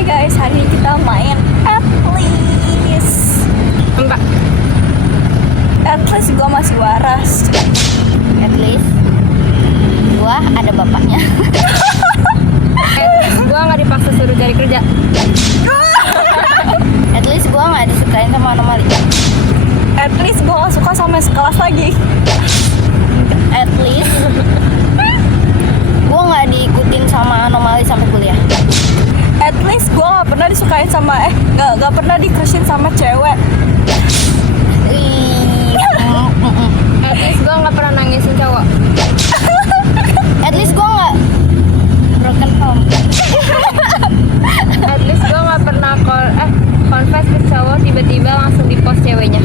Hai guys, hari ini kita main At Least. Enggak. At least gue masih waras. At least gua ada bapaknya. At least gua nggak dipaksa suruh cari kerja. At least gua nggak disukain sama anomali. At least gue gak suka sama sekelas lagi. At least gua nggak diikutin sama anomali sampai kuliah. At least gue gak pernah disukain sama gak pernah di-crushin sama cewek. At least gua nggak pernah nangisin cowok. At least gua nggak broken home. At least gua nggak pernah confess ke cowok tiba-tiba langsung di post ceweknya.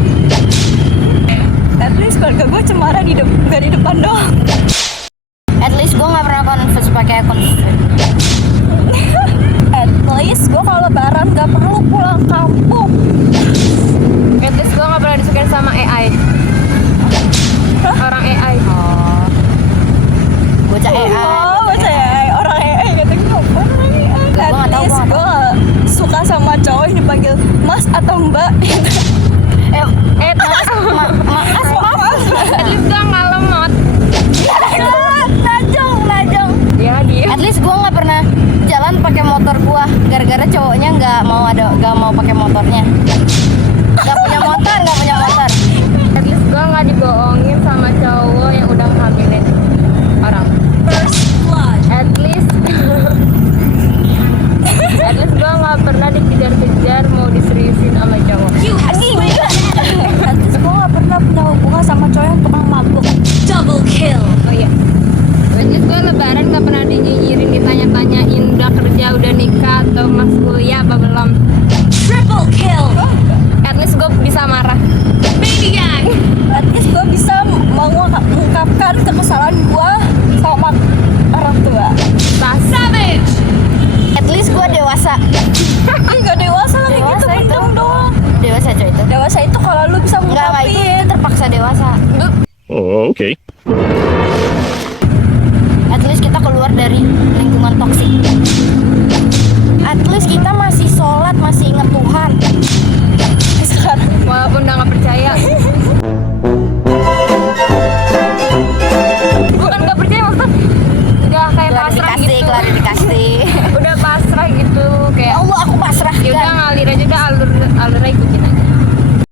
At least keluarga gue cemara gak di depan doang. At least gua nggak pernah confess pakai akun Facebook. At least gue kalau lebaran gak perlu pulang kampung. At least gua nggak pernah disukain sama AI. Orang AI. Oh, bocah AI. Oh, baca AI, orang AI katanya orang AI. Gua At nggak tahu, least gua nggak gue suka sama cowok yang dipanggil Mas atau Mbak. Maaf. At least gua nggak lemot. Najong. Ya dia. At least gua nggak pernah jalan pakai motor gua gara-gara cowoknya nggak mau pakai motornya. Nggak punya motor. At least gua nggak dibohongin sama cowok yang udah ngehamilin orang. First blood. At least gua nggak pernah dikejar-kejar mau diseriusin sama cowok. At least gue gak pernah punya hubungan sama cowok yang tukang mabuk. Double kill. Oh iya. At least gua lebaran nggak pernah dinyinyirin, ditanya-tanyain udah kerja, udah nikah, atau mas kuliah apa belum. Triple kill.